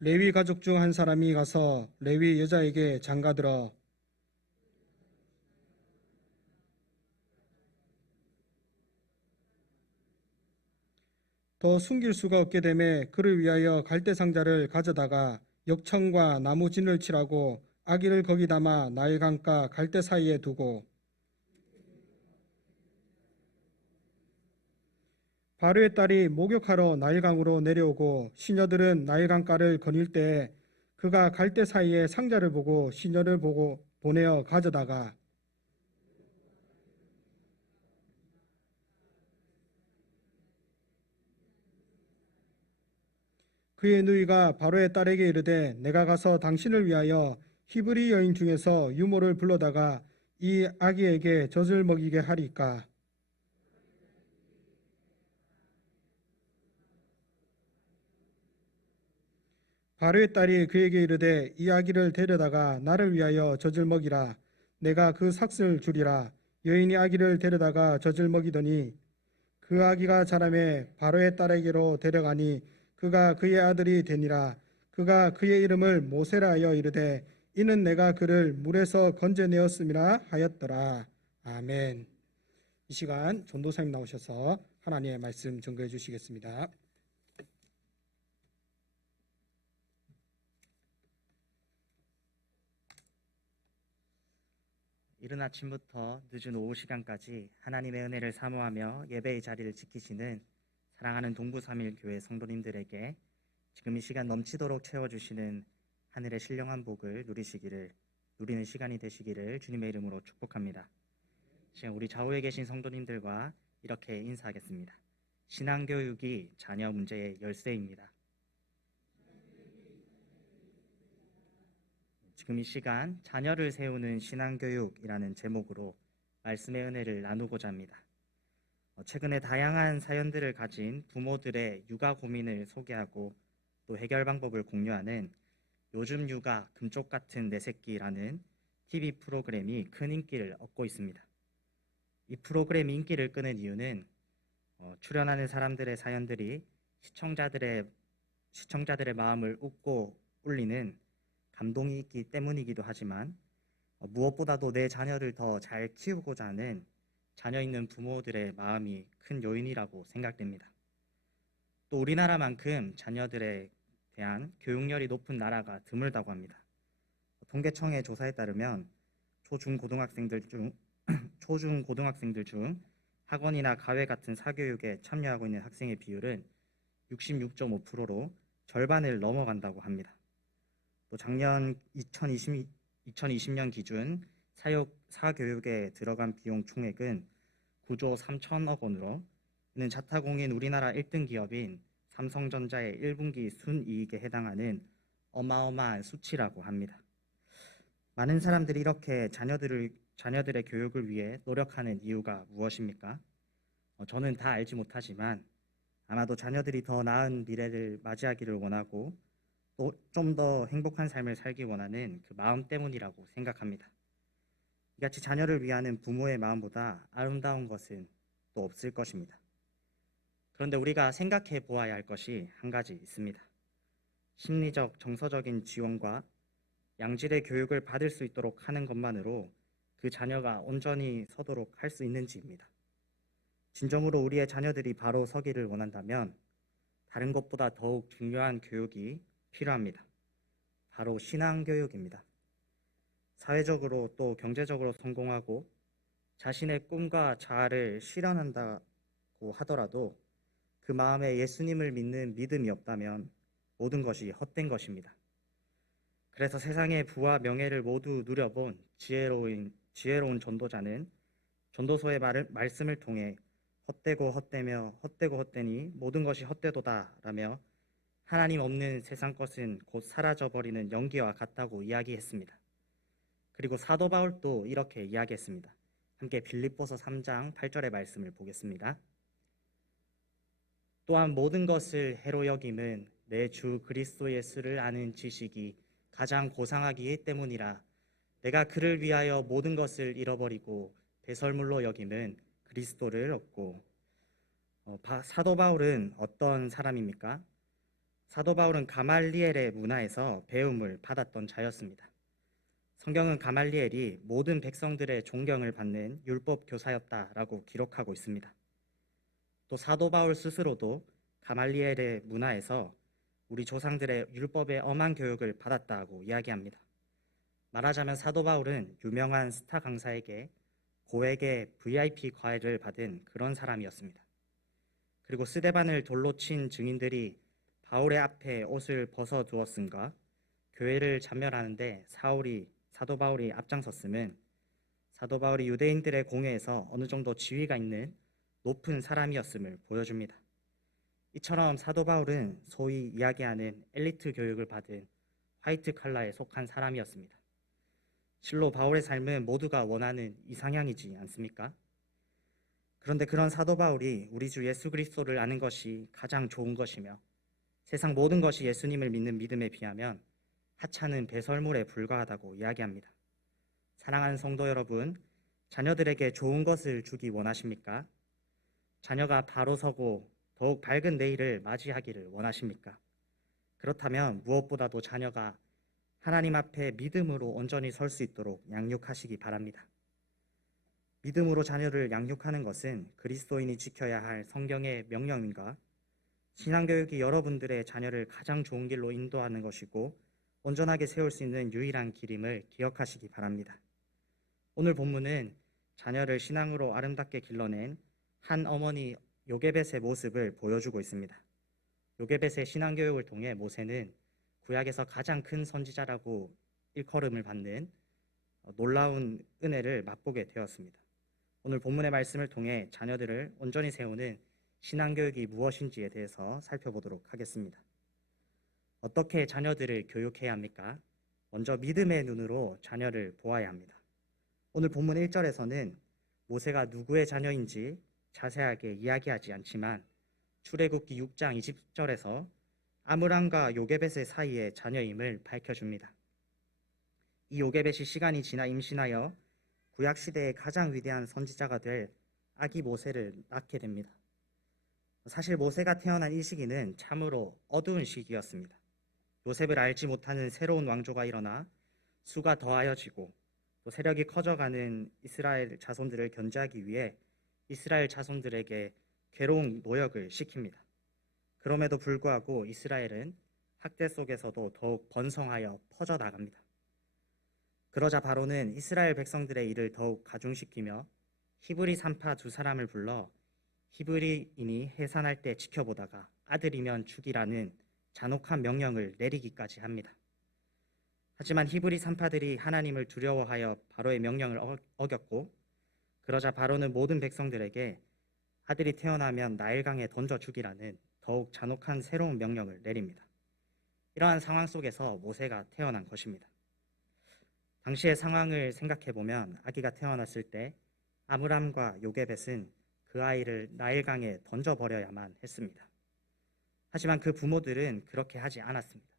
레위 가족 중 한 사람이 가서 레위 여자에게 장가들어 더 숨길 수가 없게 되매 그를 위하여 갈대 상자를 가져다가 역청과 나무 진을 칠하고 아기를 거기 담아 나일 강가 갈대 사이에 두고 바로의 딸이 목욕하러 나일강으로 내려오고 시녀들은 나일강가를 거닐 때에 그가 갈대 사이에 상자를 보고 시녀를 보고 보내어 가져다가 그의 누이가 바로의 딸에게 이르되 내가 가서 당신을 위하여 히브리 여인 중에서 유모를 불러다가 이 아기에게 젖을 먹이게 하리까. 바로의 딸이 그에게 이르되 이 아기를 데려다가 나를 위하여 젖을 먹이라. 내가 그 삭을 주리라. 여인이 아기를 데려다가 젖을 먹이더니 그 아기가 자라매 바로의 딸에게로 데려가니 그가 그의 아들이 되니라. 그가 그의 이름을 모세라 하여 이르되 이는 내가 그를 물에서 건져내었음이라 하였더라. 아멘. 이 시간 전도사님 나오셔서 하나님의 말씀 증거해 주시겠습니다. 이른 아침부터 늦은 오후 시간까지 하나님의 은혜를 사모하며 예배의 자리를 지키시는 사랑하는 동부삼일교회 성도님들에게 지금 이 시간 넘치도록 채워주시는 하늘의 신령한 복을 누리는 시간이 되시기를 주님의 이름으로 축복합니다. 지금 우리 좌우에 계신 성도님들과 이렇게 인사하겠습니다. 신앙교육이 자녀 문제의 열쇠입니다. 지금 이 시간 자녀를 세우는 신앙교육이라는 제목으로 말씀의 은혜를 나누고자 합니다. 최근에 다양한 사연들을 가진 부모들의 육아 고민을 소개하고 또 해결 방법을 공유하는 요즘 육아 금쪽 같은 내 새끼라는 TV 프로그램이 큰 인기를 얻고 있습니다. 이 프로그램이 인기를 끄는 이유는 출연하는 사람들의 사연들이 시청자들의 마음을 웃고 울리는 감동이 있기 때문이기도 하지만 무엇보다도 내 자녀를 더 잘 키우고자 하는 자녀 있는 부모들의 마음이 큰 요인이라고 생각됩니다. 또 우리나라만큼 자녀들에 대한 교육열이 높은 나라가 드물다고 합니다. 통계청의 조사에 따르면 초중고등학생들 중 학원이나 가외 같은 사교육에 참여하고 있는 학생의 비율은 66.5%로 절반을 넘어간다고 합니다. 또 작년 2020년 기준 사교육에 들어간 비용 총액은 9조 3천억 원으로 이는 자타공인 우리나라 1등 기업인 삼성전자의 1분기 순이익에 해당하는 어마어마한 수치라고 합니다. 많은 사람들이 이렇게 자녀들의 교육을 위해 노력하는 이유가 무엇입니까? 저는 다 알지 못하지만 아마도 자녀들이 더 나은 미래를 맞이하기를 원하고 또 좀 더 행복한 삶을 살기 원하는 그 마음 때문이라고 생각합니다. 이같이 자녀를 위하는 부모의 마음보다 아름다운 것은 또 없을 것입니다. 그런데 우리가 생각해 보아야 할 것이 한 가지 있습니다. 심리적, 정서적인 지원과 양질의 교육을 받을 수 있도록 하는 것만으로 그 자녀가 온전히 서도록 할 수 있는지입니다. 진정으로 우리의 자녀들이 바로 서기를 원한다면 다른 것보다 더욱 중요한 교육이 필요합니다. 바로 신앙교육입니다. 사회적으로 또 경제적으로 성공하고 자신의 꿈과 자아를 실현한다고 하더라도 그 마음에 예수님을 믿는 믿음이 없다면 모든 것이 헛된 것입니다. 그래서 세상의 부와 명예를 모두 누려본 지혜로운 전도자는 전도서의 말씀을 통해 헛되고 헛되니 모든 것이 헛되도다 라며 하나님 없는 세상 것은 곧 사라져버리는 연기와 같다고 이야기했습니다. 그리고 사도 바울도 이렇게 이야기했습니다. 함께 빌립보서 3장 8절의 말씀을 보겠습니다. 또한 모든 것을 해로 여김은 내 주 그리스도 예수를 아는 지식이 가장 고상하기 때문이라. 내가 그를 위하여 모든 것을 잃어버리고 배설물로 여김은 그리스도를 얻고. 사도 바울은 어떤 사람입니까? 사도 바울은 가말리엘의 문화에서 배움을 받았던 자였습니다. 성경은 가말리엘이 모든 백성들의 존경을 받는 율법 교사였다라고 기록하고 있습니다. 또 사도 바울 스스로도 가말리엘의 문화에서 우리 조상들의 율법의 엄한 교육을 받았다고 이야기합니다. 말하자면 사도 바울은 유명한 스타 강사에게 고액의 VIP 과외를 받은 그런 사람이었습니다. 그리고 스데반을 돌로 친 증인들이 바울의 앞에 옷을 벗어두었음과 교회를 잔멸하는데 사도 바울이 앞장섰음은 사도 바울이 유대인들의 공회에서 어느 정도 지위가 있는 높은 사람이었음을 보여줍니다. 이처럼 사도 바울은 소위 이야기하는 엘리트 교육을 받은 화이트 칼라에 속한 사람이었습니다. 실로 바울의 삶은 모두가 원하는 이상향이지 않습니까? 그런데 그런 사도 바울이 우리 주 예수 그리스도를 아는 것이 가장 좋은 것이며 세상 모든 것이 예수님을 믿는 믿음에 비하면 하찮은 배설물에 불과하다고 이야기합니다. 사랑하는 성도 여러분, 자녀들에게 좋은 것을 주기 원하십니까? 자녀가 바로 서고 더욱 밝은 내일을 맞이하기를 원하십니까? 그렇다면 무엇보다도 자녀가 하나님 앞에 믿음으로 온전히 설 수 있도록 양육하시기 바랍니다. 믿음으로 자녀를 양육하는 것은 그리스도인이 지켜야 할 성경의 명령인가 신앙교육이 여러분들의 자녀를 가장 좋은 길로 인도하는 것이고 온전하게 세울 수 있는 유일한 길임을 기억하시기 바랍니다. 오늘 본문은 자녀를 신앙으로 아름답게 길러낸 한 어머니 요게벳의 모습을 보여주고 있습니다. 요게벳의 신앙교육을 통해 모세는 구약에서 가장 큰 선지자라고 일컬음을 받는 놀라운 은혜를 맛보게 되었습니다. 오늘 본문의 말씀을 통해 자녀들을 온전히 세우는 신앙교육이 무엇인지에 대해서 살펴보도록 하겠습니다. 어떻게 자녀들을 교육해야 합니까? 먼저 믿음의 눈으로 자녀를 보아야 합니다. 오늘 본문 1절에서는 모세가 누구의 자녀인지 자세하게 이야기하지 않지만 출애굽기 6장 20절에서 아므람과 요게벳의 사이의 자녀임을 밝혀줍니다. 이 요게벳이 시간이 지나 임신하여 구약시대의 가장 위대한 선지자가 될 아기 모세를 낳게 됩니다. 사실 모세가 태어난 이 시기는 참으로 어두운 시기였습니다. 요셉을 알지 못하는 새로운 왕조가 일어나 수가 더하여지고 또 세력이 커져가는 이스라엘 자손들을 견제하기 위해 이스라엘 자손들에게 괴로운 노역을 시킵니다. 그럼에도 불구하고 이스라엘은 학대 속에서도 더욱 번성하여 퍼져나갑니다. 그러자 바로는 이스라엘 백성들의 일을 더욱 가중시키며 히브리 산파 두 사람을 불러 히브리인이 해산할 때 지켜보다가 아들이면 죽이라는 잔혹한 명령을 내리기까지 합니다. 하지만 히브리 산파들이 하나님을 두려워하여 바로의 명령을 어겼고 그러자 바로는 모든 백성들에게 아들이 태어나면 나일강에 던져 죽이라는 더욱 잔혹한 새로운 명령을 내립니다. 이러한 상황 속에서 모세가 태어난 것입니다. 당시의 상황을 생각해보면 아기가 태어났을 때 아므람과 요게벳은 그 아이를 나일강에 던져버려야만 했습니다. 하지만 그 부모들은 그렇게 하지 않았습니다.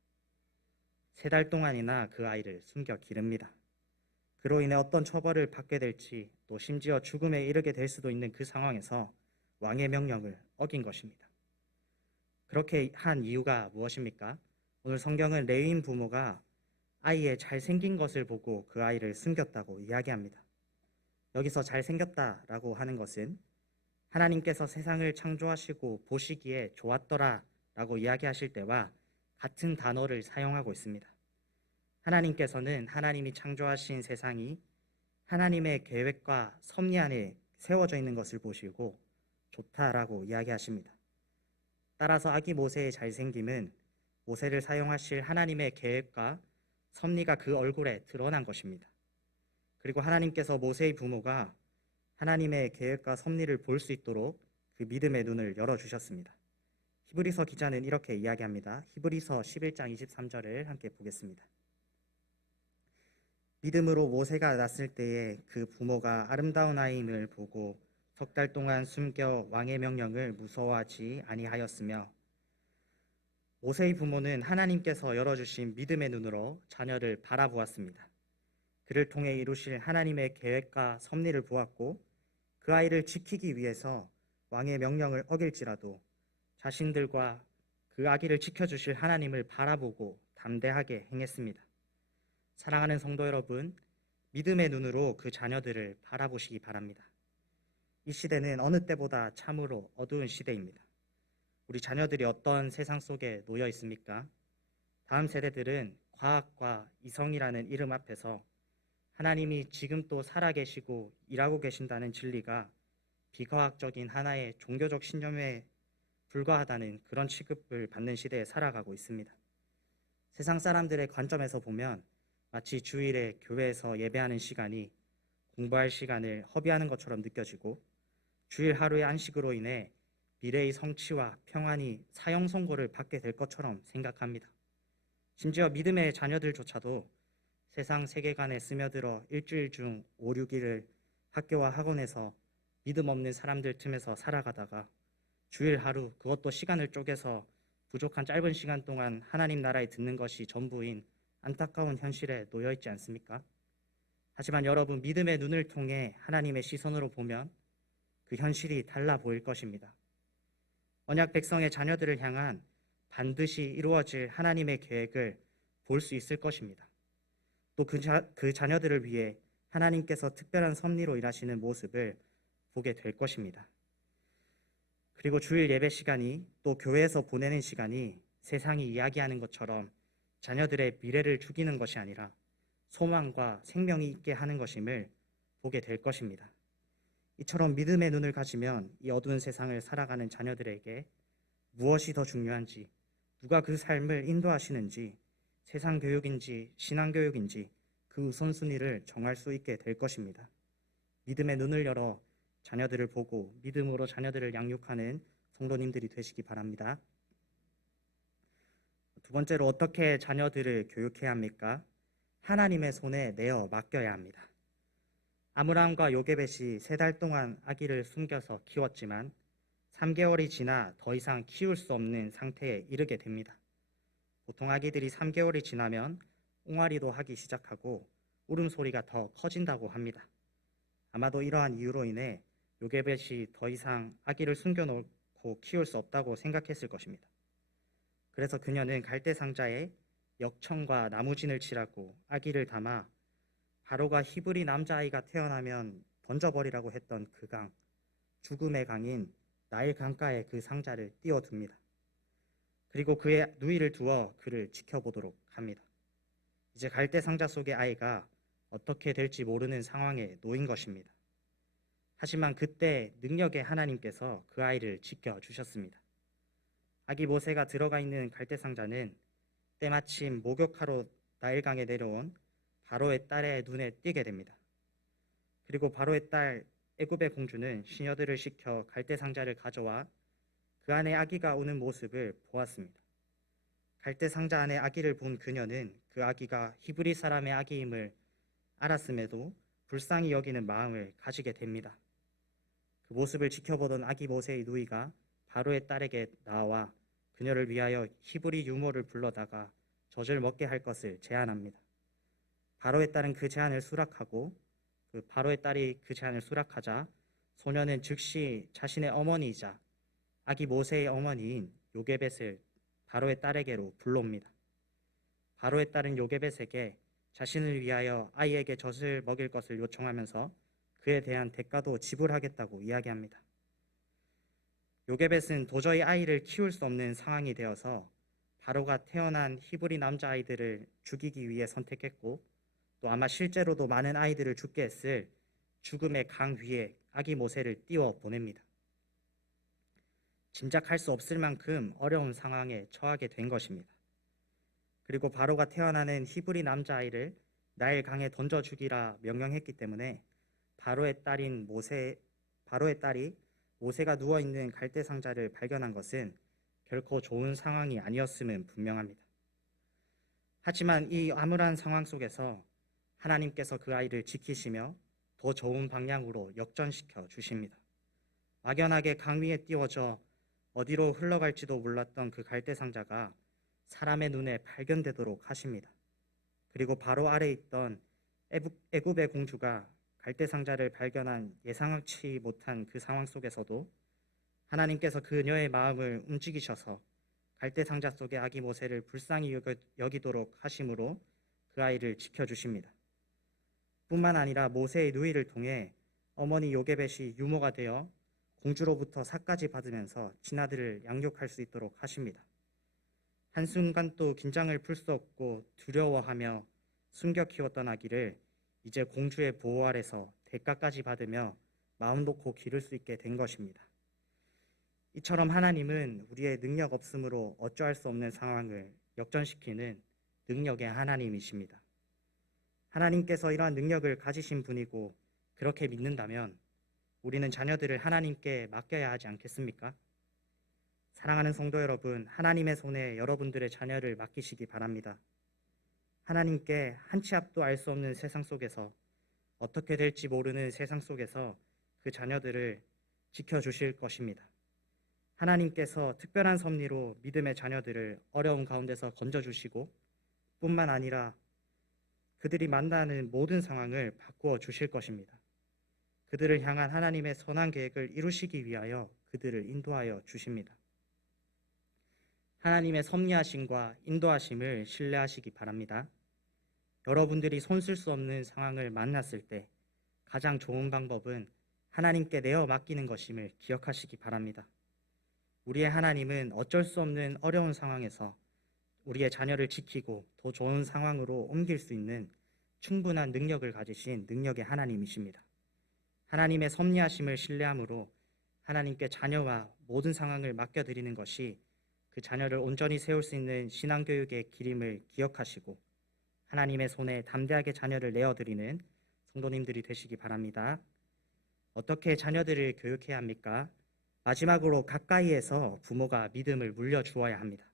3달 동안이나 그 아이를 숨겨 기릅니다. 그로 인해 어떤 처벌을 받게 될지 또 심지어 죽음에 이르게 될 수도 있는 그 상황에서 왕의 명령을 어긴 것입니다. 그렇게 한 이유가 무엇입니까? 오늘 성경은 레위인 부모가 아이의 잘생긴 것을 보고 그 아이를 숨겼다고 이야기합니다. 여기서 잘생겼다라고 하는 것은 하나님께서 세상을 창조하시고 보시기에 좋았더라 라고 이야기하실 때와 같은 단어를 사용하고 있습니다. 하나님께서는 하나님이 창조하신 세상이 하나님의 계획과 섭리 안에 세워져 있는 것을 보시고 좋다라고 이야기하십니다. 따라서 아기 모세의 잘생김은 모세를 사용하실 하나님의 계획과 섭리가 그 얼굴에 드러난 것입니다. 그리고 하나님께서 모세의 부모가 하나님의 계획과 섭리를 볼 수 있도록 그 믿음의 눈을 열어주셨습니다. 히브리서 기자는 이렇게 이야기합니다. 히브리서 11장 23절을 함께 보겠습니다. 믿음으로 모세가 났을 때에 그 부모가 아름다운 아이임을 보고 3달 동안 숨겨 왕의 명령을 무서워하지 아니하였으며 모세의 부모는 하나님께서 열어주신 믿음의 눈으로 자녀를 바라보았습니다. 그를 통해 이루실 하나님의 계획과 섭리를 보았고 그 아이를 지키기 위해서 왕의 명령을 어길지라도 자신들과 그 아기를 지켜주실 하나님을 바라보고 담대하게 행했습니다. 사랑하는 성도 여러분, 믿음의 눈으로 그 자녀들을 바라보시기 바랍니다. 이 시대는 어느 때보다 참으로 어두운 시대입니다. 우리 자녀들이 어떤 세상 속에 놓여 있습니까? 다음 세대들은 과학과 이성이라는 이름 앞에서 하나님이 지금 또 살아계시고 일하고 계신다는 진리가 비과학적인 하나의 종교적 신념에 불과하다는 그런 취급을 받는 시대에 살아가고 있습니다. 세상 사람들의 관점에서 보면 마치 주일에 교회에서 예배하는 시간이 공부할 시간을 허비하는 것처럼 느껴지고, 주일 하루의 안식으로 인해 미래의 성취와 평안이 사형 선고를 받게 될 것처럼 생각합니다. 심지어 믿음의 자녀들조차도 세상 세계관에 스며들어 일주일 중 5, 6일을 학교와 학원에서 믿음 없는 사람들 틈에서 살아가다가 주일 하루, 그것도 시간을 쪼개서 부족한 짧은 시간 동안 하나님 나라에 듣는 것이 전부인 안타까운 현실에 놓여 있지 않습니까? 하지만 여러분, 믿음의 눈을 통해 하나님의 시선으로 보면 그 현실이 달라 보일 것입니다. 언약 백성의 자녀들을 향한 반드시 이루어질 하나님의 계획을 볼 수 있을 것입니다. 또 그 자녀들을 위해 하나님께서 특별한 섭리로 일하시는 모습을 보게 될 것입니다. 그리고 주일 예배 시간이, 또 교회에서 보내는 시간이 세상이 이야기하는 것처럼 자녀들의 미래를 죽이는 것이 아니라 소망과 생명이 있게 하는 것임을 보게 될 것입니다. 이처럼 믿음의 눈을 가지면 이 어두운 세상을 살아가는 자녀들에게 무엇이 더 중요한지, 누가 그 삶을 인도하시는지, 세상 교육인지 신앙 교육인지 그 우선순위를 정할 수 있게 될 것입니다. 믿음의 눈을 열어 자녀들을 보고 믿음으로 자녀들을 양육하는 성도님들이 되시기 바랍니다. 두 번째로, 어떻게 자녀들을 교육해야 합니까? 하나님의 손에 내어 맡겨야 합니다. 아므람과 요게벳이 3달 동안 아기를 숨겨서 키웠지만 3개월이 지나 더 이상 키울 수 없는 상태에 이르게 됩니다. 보통 아기들이 3개월이 지나면 옹알이도 하기 시작하고 울음소리가 더 커진다고 합니다. 아마도 이러한 이유로 인해 요게벳이 더 이상 아기를 숨겨놓고 키울 수 없다고 생각했을 것입니다. 그래서 그녀는 갈대 상자에 역청과 나무진을 칠하고 아기를 담아 바로가 히브리 남자아이가 태어나면 던져버리라고 했던 그 강, 죽음의 강인 나일 강가에 그 상자를 띄워둡니다. 그리고 그의 누이를 두어 그를 지켜보도록 합니다. 이제 갈대 상자 속의 아이가 어떻게 될지 모르는 상황에 놓인 것입니다. 하지만 그때 능력의 하나님께서 그 아이를 지켜주셨습니다. 아기 모세가 들어가 있는 갈대 상자는 때마침 목욕하러 나일강에 내려온 바로의 딸의 눈에 띄게 됩니다. 그리고 바로의 딸 애굽의 공주는 시녀들을 시켜 갈대 상자를 가져와 그 안에 아기가 우는 모습을 보았습니다. 갈대 상자 안에 아기를 본 그녀는 그 아기가 히브리 사람의 아기임을 알았음에도 불쌍히 여기는 마음을 가지게 됩니다. 그 모습을 지켜보던 아기 모세의 누이가 바로의 딸에게 나와 그녀를 위하여 히브리 유모를 불러다가 젖을 먹게 할 것을 제안합니다. 바로의 딸은 그 제안을 수락하고, 바로의 딸이 그 제안을 수락하자 소녀는 즉시 자신의 어머니이자 아기 모세의 어머니인 요게벳을 바로의 딸에게로 불러옵니다. 바로의 딸은 요게벳에게 자신을 위하여 아이에게 젖을 먹일 것을 요청하면서 그에 대한 대가도 지불하겠다고 이야기합니다. 요게벳은 도저히 아이를 키울 수 없는 상황이 되어서 바로가 태어난 히브리 남자아이들을 죽이기 위해 선택했고, 또 아마 실제로도 많은 아이들을 죽게 했을 죽음의 강 위에 아기 모세를 띄워 보냅니다. 짐작할 수 없을 만큼 어려운 상황에 처하게 된 것입니다. 그리고 바로가 태어나는 히브리 남자아이를 나일 강에 던져 죽이라 명령했기 때문에 바로의 딸이 모세가 누워있는 갈대 상자를 발견한 것은 결코 좋은 상황이 아니었음은 분명합니다. 하지만 이 암울한 상황 속에서 하나님께서 그 아이를 지키시며 더 좋은 방향으로 역전시켜 주십니다. 막연하게 강 위에 띄워져 어디로 흘러갈지도 몰랐던 그 갈대 상자가 사람의 눈에 발견되도록 하십니다. 그리고 바로 아래에 있던 애굽의 공주가 갈대 상자를 발견한 예상치 못한 그 상황 속에서도 하나님께서 그녀의 마음을 움직이셔서 갈대 상자 속의 아기 모세를 불쌍히 여기도록 하심으로 그 아이를 지켜주십니다. 뿐만 아니라 모세의 누이를 통해 어머니 요게벳이 유모가 되어 공주로부터 삭까지 받으면서 친아들을 양육할 수 있도록 하십니다. 한순간도 긴장을 풀 수 없고 두려워하며 숨겨 키웠던 아기를 이제 공주의 보호 아래서 대가까지 받으며 마음 놓고 기를 수 있게 된 것입니다. 이처럼 하나님은 우리의 능력 없음으로 어쩌할 수 없는 상황을 역전시키는 능력의 하나님이십니다. 하나님께서 이러한 능력을 가지신 분이고 그렇게 믿는다면 우리는 자녀들을 하나님께 맡겨야 하지 않겠습니까? 사랑하는 성도 여러분, 하나님의 손에 여러분들의 자녀를 맡기시기 바랍니다. 하나님께 한 치 앞도 알 수 없는 세상 속에서 어떻게 될지 모르는 세상 속에서 그 자녀들을 지켜주실 것입니다. 하나님께서 특별한 섭리로 믿음의 자녀들을 어려운 가운데서 건져주시고 뿐만 아니라 그들이 만나는 모든 상황을 바꾸어 주실 것입니다. 그들을 향한 하나님의 선한 계획을 이루시기 위하여 그들을 인도하여 주십니다. 하나님의 섭리하심과 인도하심을 신뢰하시기 바랍니다. 여러분들이 손쓸 수 없는 상황을 만났을 때 가장 좋은 방법은 하나님께 내어 맡기는 것임을 기억하시기 바랍니다. 우리의 하나님은 어쩔 수 없는 어려운 상황에서 우리의 자녀를 지키고 더 좋은 상황으로 옮길 수 있는 충분한 능력을 가지신 능력의 하나님이십니다. 하나님의 섭리하심을 신뢰함으로 하나님께 자녀와 모든 상황을 맡겨드리는 것이 그 자녀를 온전히 세울 수 있는 신앙교육의 길임을 기억하시고 하나님의 손에 담대하게 자녀를 내어드리는 성도님들이 되시기 바랍니다. 어떻게 자녀들을 교육해야 합니까? 마지막으로 가까이에서 부모가 믿음을 물려주어야 합니다.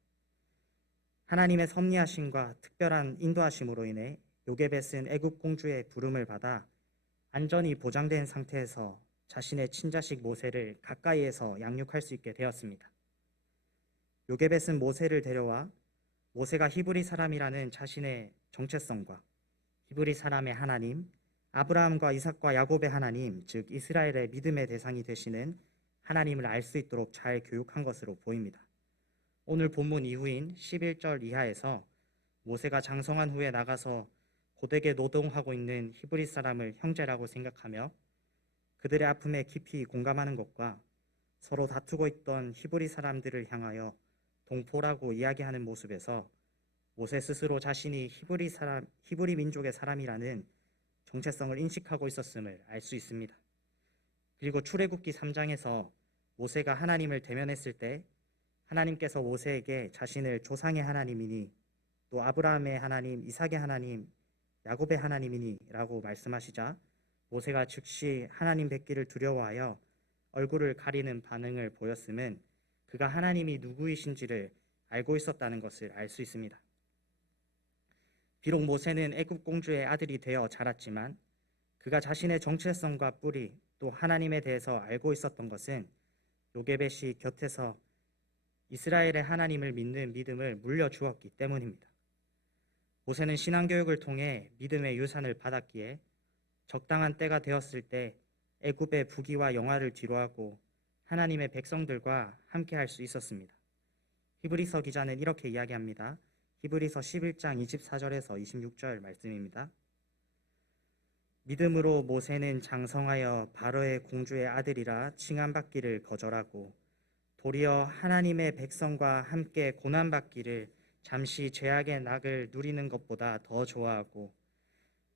하나님의 섭리하심과 특별한 인도하심으로 인해 요게벳은 애굽 공주의 부름을 받아 안전이 보장된 상태에서 자신의 친자식 모세를 가까이에서 양육할 수 있게 되었습니다. 요게벳은 모세를 데려와 모세가 히브리 사람이라는 자신의 정체성과 히브리 사람의 하나님, 아브라함과 이삭과 야곱의 하나님, 즉 이스라엘의 믿음의 대상이 되시는 하나님을 알 수 있도록 잘 교육한 것으로 보입니다. 오늘 본문 이후인 11절 이하에서 모세가 장성한 후에 나가서 고되게 노동하고 있는 히브리 사람을 형제라고 생각하며 그들의 아픔에 깊이 공감하는 것과 서로 다투고 있던 히브리 사람들을 향하여 동포라고 이야기하는 모습에서 모세 스스로 자신이 히브리 민족의 사람이라는 정체성을 인식하고 있었음을 알 수 있습니다. 그리고 출애굽기 3장에서 모세가 하나님을 대면했을 때 하나님께서 모세에게 자신을 조상의 하나님이니 또 아브라함의 하나님, 이삭의 하나님, 야곱의 하나님이니 라고 말씀하시자 모세가 즉시 하나님 뵙기를 두려워하여 얼굴을 가리는 반응을 보였음은 그가 하나님이 누구이신지를 알고 있었다는 것을 알 수 있습니다. 비록 모세는 애굽 공주의 아들이 되어 자랐지만 그가 자신의 정체성과 뿌리 또 하나님에 대해서 알고 있었던 것은 요게벳이 곁에서 이스라엘의 하나님을 믿는 믿음을 물려주었기 때문입니다. 모세는 신앙교육을 통해 믿음의 유산을 받았기에 적당한 때가 되었을 때 애굽의 부귀와 영화를 뒤로하고 하나님의 백성들과 함께 할 수 있었습니다. 히브리서 기자는 이렇게 이야기합니다. 히브리서 11장 24절에서 26절 말씀입니다. 믿음으로 모세는 장성하여 바로의 공주의 아들이라 칭함받기를 거절하고 도리어 하나님의 백성과 함께 고난받기를 잠시 죄악의 낙을 누리는 것보다 더 좋아하고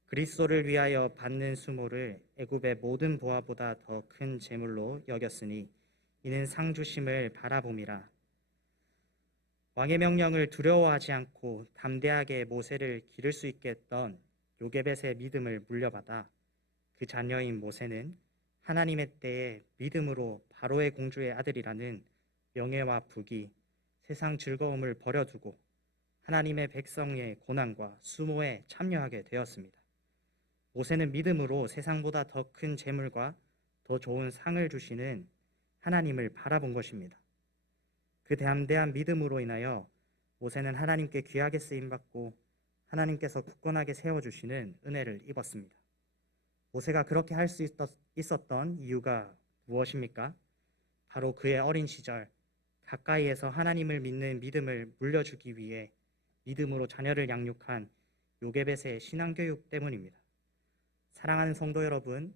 그리스도를 위하여 받는 수모를 애굽의 모든 보화보다 더 큰 재물로 여겼으니 이는 상 주심을 바라봄이라. 왕의 명령을 두려워하지 않고 담대하게 모세를 기를 수 있게 했던 요게벳의 믿음을 물려받아 그 자녀인 모세는 하나님의 때에 믿음으로 바로의 공주의 아들이라는 명예와 부귀, 세상 즐거움을 버려두고 하나님의 백성의 고난과 수모에 참여하게 되었습니다. 모세는 믿음으로 세상보다 더 큰 재물과 더 좋은 상을 주시는 하나님을 바라본 것입니다. 그 담대한 믿음으로 인하여 모세는 하나님께 귀하게 쓰임받고 하나님께서 굳건하게 세워주시는 은혜를 입었습니다. 모세가 그렇게 할 수 있었던 이유가 무엇입니까? 바로 그의 어린 시절 가까이에서 하나님을 믿는 믿음을 물려주기 위해 믿음으로 자녀를 양육한 요게벳의 신앙교육 때문입니다. 사랑하는 성도 여러분,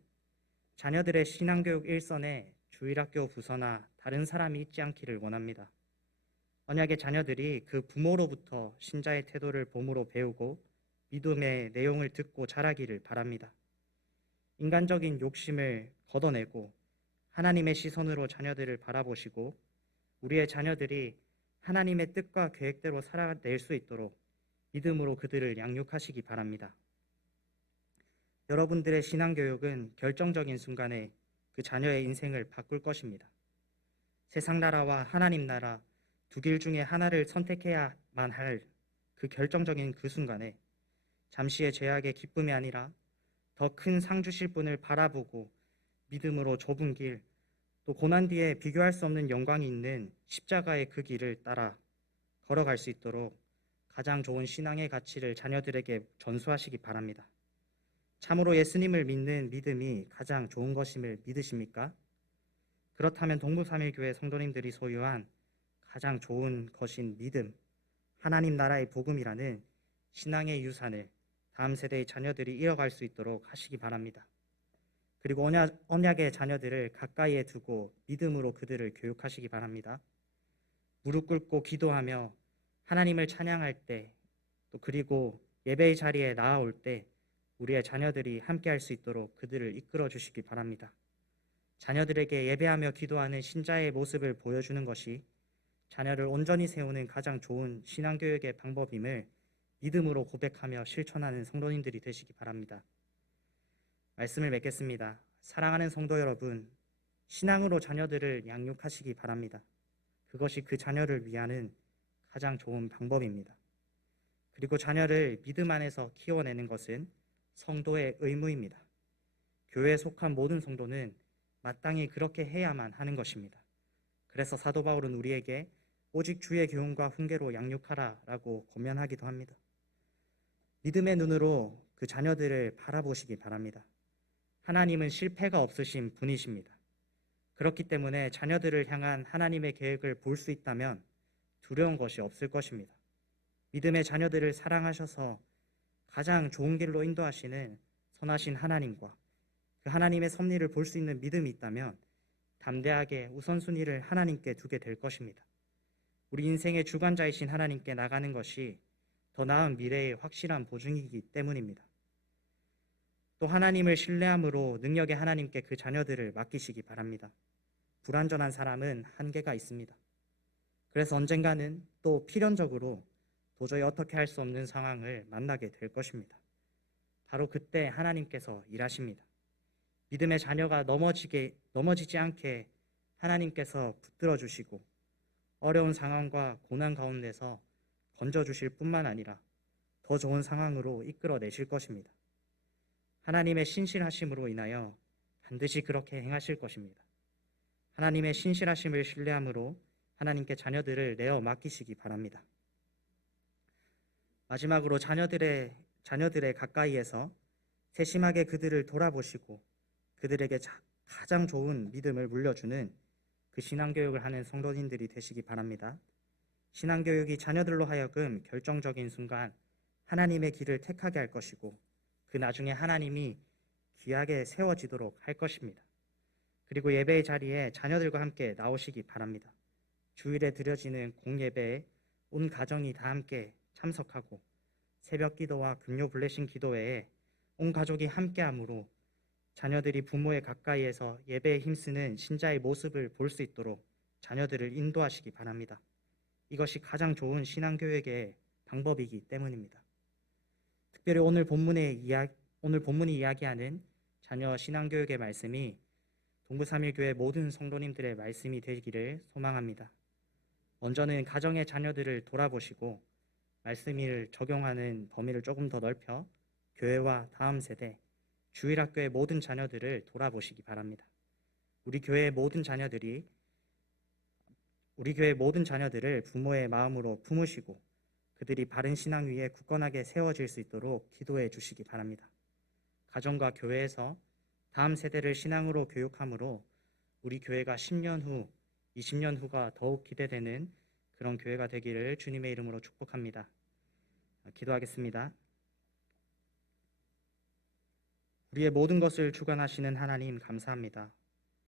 자녀들의 신앙교육 일선에 주일학교 부서나 다른 사람이 있지 않기를 원합니다. 언약의 자녀들이 그 부모로부터 신자의 태도를 봄으로 배우고 믿음의 내용을 듣고 자라기를 바랍니다. 인간적인 욕심을 걷어내고 하나님의 시선으로 자녀들을 바라보시고 우리의 자녀들이 하나님의 뜻과 계획대로 살아낼 수 있도록 믿음으로 그들을 양육하시기 바랍니다. 여러분들의 신앙교육은 결정적인 순간에 그 자녀의 인생을 바꿀 것입니다. 세상 나라와 하나님 나라 두 길 중에 하나를 선택해야만 할 그 결정적인 그 순간에 잠시의 죄악의 기쁨이 아니라 더 큰 상 주실 분을 바라보고 믿음으로 좁은 길, 또 고난 뒤에 비교할 수 없는 영광이 있는 십자가의 그 길을 따라 걸어갈 수 있도록 가장 좋은 신앙의 가치를 자녀들에게 전수하시기 바랍니다. 참으로 예수님을 믿는 믿음이 가장 좋은 것임을 믿으십니까? 그렇다면 동부삼일교회 성도님들이 소유한 가장 좋은 것인 믿음, 하나님 나라의 복음이라는 신앙의 유산을 다음 세대의 자녀들이 이어갈 수 있도록 하시기 바랍니다. 그리고 언약의 자녀들을 가까이에 두고 믿음으로 그들을 교육하시기 바랍니다. 무릎 꿇고 기도하며 하나님을 찬양할 때, 또 그리고 예배의 자리에 나아올 때 우리의 자녀들이 함께할 수 있도록 그들을 이끌어 주시기 바랍니다. 자녀들에게 예배하며 기도하는 신자의 모습을 보여주는 것이 자녀를 온전히 세우는 가장 좋은 신앙교육의 방법임을 믿음으로 고백하며 실천하는 성도님들이 되시기 바랍니다. 말씀을 맺겠습니다. 사랑하는 성도 여러분, 신앙으로 자녀들을 양육하시기 바랍니다. 그것이 그 자녀를 위하는 가장 좋은 방법입니다. 그리고 자녀를 믿음 안에서 키워내는 것은 성도의 의무입니다. 교회에 속한 모든 성도는 마땅히 그렇게 해야만 하는 것입니다. 그래서 사도 바울은 우리에게 오직 주의 교훈과 훈계로 양육하라라고 권면하기도 합니다. 믿음의 눈으로 그 자녀들을 바라보시기 바랍니다. 하나님은 실패가 없으신 분이십니다. 그렇기 때문에 자녀들을 향한 하나님의 계획을 볼 수 있다면 두려운 것이 없을 것입니다. 믿음의 자녀들을 사랑하셔서 가장 좋은 길로 인도하시는 선하신 하나님과 그 하나님의 섭리를 볼 수 있는 믿음이 있다면 담대하게 우선순위를 하나님께 두게 될 것입니다. 우리 인생의 주관자이신 하나님께 나가는 것이 더 나은 미래의 확실한 보증이기 때문입니다. 또 하나님을 신뢰함으로 능력의 하나님께 그 자녀들을 맡기시기 바랍니다. 불완전한 사람은 한계가 있습니다. 그래서 언젠가는 또 필연적으로 도저히 어떻게 할 수 없는 상황을 만나게 될 것입니다. 바로 그때 하나님께서 일하십니다. 믿음의 자녀가 넘어지지 않게 하나님께서 붙들어 주시고 어려운 상황과 고난 가운데서 건져주실 뿐만 아니라 더 좋은 상황으로 이끌어내실 것입니다. 하나님의 신실하심으로 인하여 반드시 그렇게 행하실 것입니다. 하나님의 신실하심을 신뢰함으로 하나님께 자녀들을 내어 맡기시기 바랍니다. 마지막으로 자녀들의 가까이에서 세심하게 그들을 돌아보시고 그들에게 가장 좋은 믿음을 물려주는 그 신앙교육을 하는 성도님들이 되시기 바랍니다. 신앙교육이 자녀들로 하여금 결정적인 순간 하나님의 길을 택하게 할 것이고 그 나중에 하나님이 귀하게 세워지도록 할 것입니다. 그리고 예배의 자리에 자녀들과 함께 나오시기 바랍니다. 주일에 드려지는 공예배에 온 가정이 다 함께 참석하고 새벽 기도와 금요 블레싱 기도회에 온 가족이 함께함으로 자녀들이 부모의 가까이에서 예배에 힘쓰는 신자의 모습을 볼 수 있도록 자녀들을 인도하시기 바랍니다. 이것이 가장 좋은 신앙교육의 방법이기 때문입니다. 특별히 오늘 본문이 이야기하는 자녀 신앙교육의 말씀이 동부삼일교회 모든 성도님들의 말씀이 되기를 소망합니다. 먼저는 가정의 자녀들을 돌아보시고 말씀을 적용하는 범위를 조금 더 넓혀 교회와 다음 세대, 주일학교의 모든 자녀들을 돌아보시기 바랍니다. 우리 교회의 모든 자녀들을 부모의 마음으로 품으시고 그들이 바른 신앙 위에 굳건하게 세워질 수 있도록 기도해 주시기 바랍니다. 가정과 교회에서 다음 세대를 신앙으로 교육함으로 우리 교회가 10년 후 20년 후가 더욱 기대되는 그런 교회가 되기를 주님의 이름으로 축복합니다. 기도하겠습니다. 우리의 모든 것을 주관하시는 하나님 감사합니다.